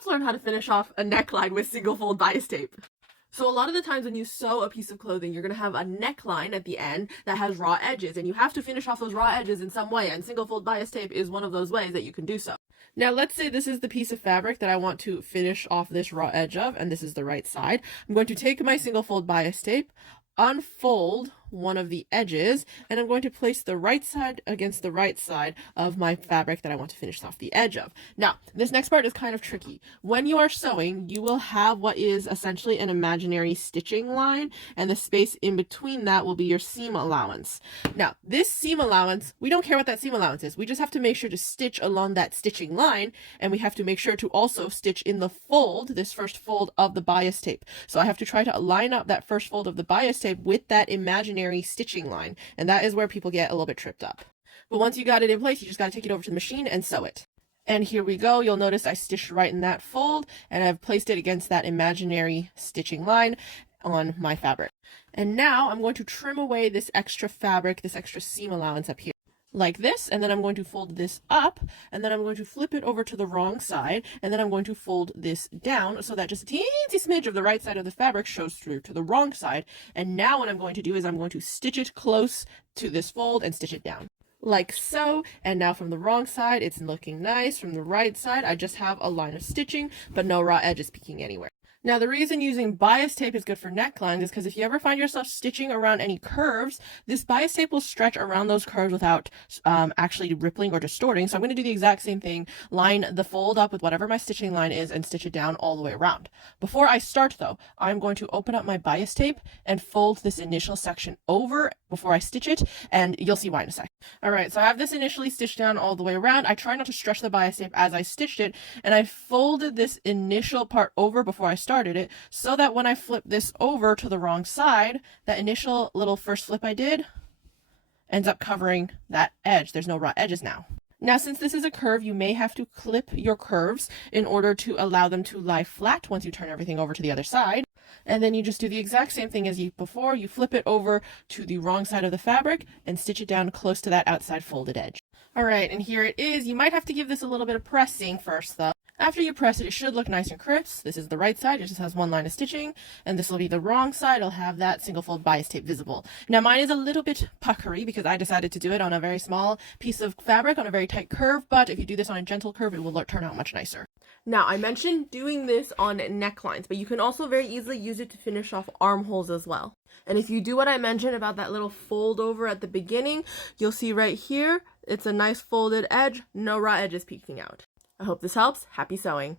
let's learn how to finish off a neckline with single fold bias tape. So a lot of the times when you sew a piece of clothing, you're going to have a neckline at the end that has raw edges, and you have to finish off those raw edges in some way, and single fold bias tape is one of those ways that you can do so. Now let's say this is the piece of fabric that I want to finish off this raw edge of, and this is the right side. I'm going to take my single fold bias tape, unfold one of the edges, and I'm going to place the right side against the right side of my fabric that I want to finish off the edge of. Now, this next part is kind of tricky. When you are sewing, you will have what is essentially an imaginary stitching line, and the space in between that will be your seam allowance. Now, this seam allowance, we don't care what that seam allowance is. We just have to make sure to stitch along that stitching line, and we have to make sure to also stitch in the fold, this first fold of the bias tape. So I have to try to line up that first fold of the bias tape with that imaginary stitching line, and that is where people get a little bit tripped up. But once you got it in place, you just got to take it over to the machine and sew it. And here we go. You'll notice I stitched right in that fold, and I've placed it against that imaginary stitching line on my fabric. And now I'm going to trim away this extra fabric, this extra seam allowance up here, like this, and then I'm going to fold this up, and then I'm going to flip it over to the wrong side, and then I'm going to fold this down so that just a teensy smidge of the right side of the fabric shows through to the wrong side. And now what I'm going to do is I'm going to stitch it close to this fold and stitch it down like so. And now from the wrong side it's looking nice. From the right side I just have a line of stitching but no raw edges peeking anywhere. Now, the reason using bias tape is good for necklines is because if you ever find yourself stitching around any curves, this bias tape will stretch around those curves without actually rippling or distorting. So I'm going to do the exact same thing, line the fold up with whatever my stitching line is and stitch it down all the way around. Before I start though, I'm going to open up my bias tape and fold this initial section over before I stitch it, and you'll see why in a sec. All right, so I have this initially stitched down all the way around. I try not to stretch the bias tape as I stitched it, and I folded this initial part over before I started it, so that when I flip this over to the wrong side, that initial little first flip I did ends up covering that edge. There's no raw edges now. Now, since this is a curve, you may have to clip your curves in order to allow them to lie flat once you turn everything over to the other side. And then you just do the exact same thing as before. You flip it over to the wrong side of the fabric and stitch it down close to that outside folded edge. All right, and here it is. You might have to give this a little bit of pressing first though. After you press it, it should look nice and crisp. This is the right side, it just has one line of stitching, and this will be the wrong side. It'll have that single fold bias tape visible. Now mine is a little bit puckery because I decided to do it on a very small piece of fabric on a very tight curve, but if you do this on a gentle curve, it will turn out much nicer. Now, I mentioned doing this on necklines, but you can also very easily use it to finish off armholes as well. And if you do what I mentioned about that little fold over at the beginning, you'll see right here, it's a nice folded edge, no raw edges peeking out. I hope this helps. Happy sewing!